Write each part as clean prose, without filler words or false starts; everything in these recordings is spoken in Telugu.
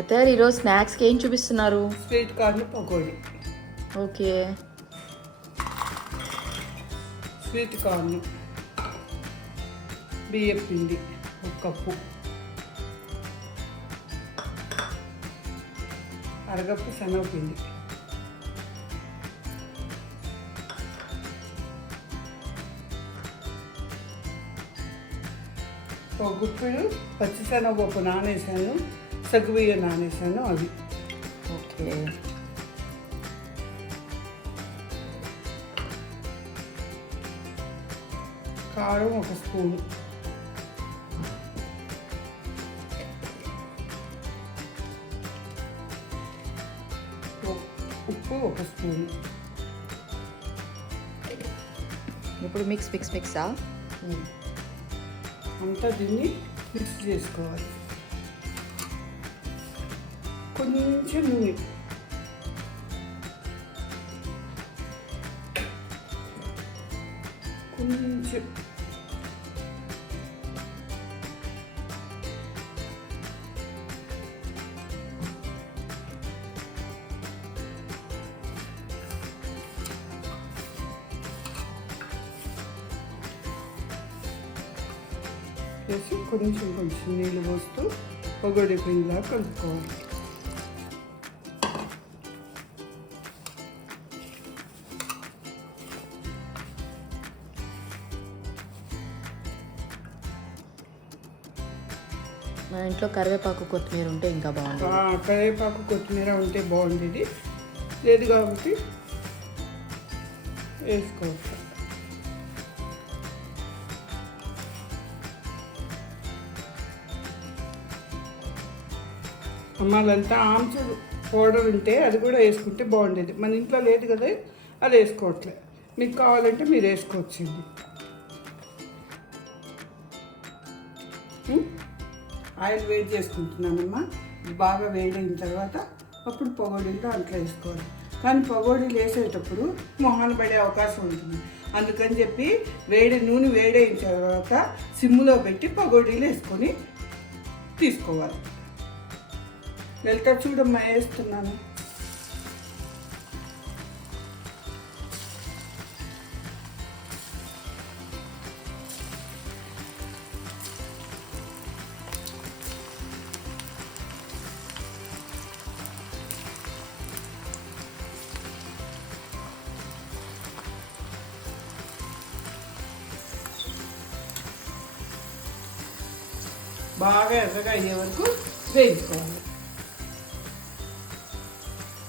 అత్తగారు ఈరోజు స్నాక్స్కి ఏం చూపిస్తున్నారు? Sweet corn pakodi. Okay. Sweet corn, బియ్యం పిండి 1 కప్పు, అరగప్పు శనగపిండి, ఒక గుప్పెడు పచ్చిశనగపప్పు నానేసాను, సగ్గుబియ్యం నానేసాను అవి. ఓకే. కారం 1 స్పూను, ఉప్పు 1 స్పూను. ఇప్పుడు మిక్సా? అంతా దీన్ని మిక్స్ చేసుకోవాలి. కొంచెం నూనె, కొంచెం వేసి కొంచెం నీళ్ళు పోస్తూ పకోడీ పిండిలా కలుపుకోవాలి. మా ఇంట్లో కరివేపాకు కొత్తిమీర ఉంటే ఇంకా బాగుంటుంది. కరివేపాకు కొత్తిమీర ఉంటే బాగుండేది, లేదు కాబట్టి వేసుకోవచ్చు. అమ్మాలంతా ఆమ్చూర్ పౌడర్ ఉంటే అది కూడా వేసుకుంటే బాగుండేది. మన ఇంట్లో లేదు కదా, అది వేసుకోవట్లే. మీకు కావాలంటే మీరు వేసుకోవచ్చండి. ఆయిల్ వేడి చేసుకుంటున్నానమ్మా. బాగా వేడైన తర్వాత అప్పుడు పకోడీలు దాంట్లో వేసుకోవాలి. కానీ పకోడీలు వేసేటప్పుడు మొహాన పడే అవకాశం ఉంటుంది. అందుకని చెప్పి నూనె వేడైన తర్వాత సిమ్లో పెట్టి పకోడీలు వేసుకొని తీసుకోవాలి. వెళ్తా చూడమ్మా, వేస్తున్నాను. బాగా ఎర్రగా అయ్యే వరకు వేయించుకోవాలి.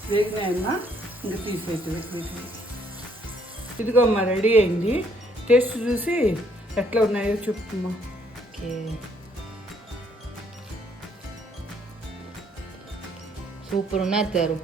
వేగినాయమ్మా, ఇంకా తీసేసి ఇదిగో అమ్మా, రెడీ అయింది. టేస్ట్ చూసి ఎట్లా ఉన్నాయో చెప్పుమ్మా. ఓకే, సూపర్ ఉన్నాయి అత్తగారు.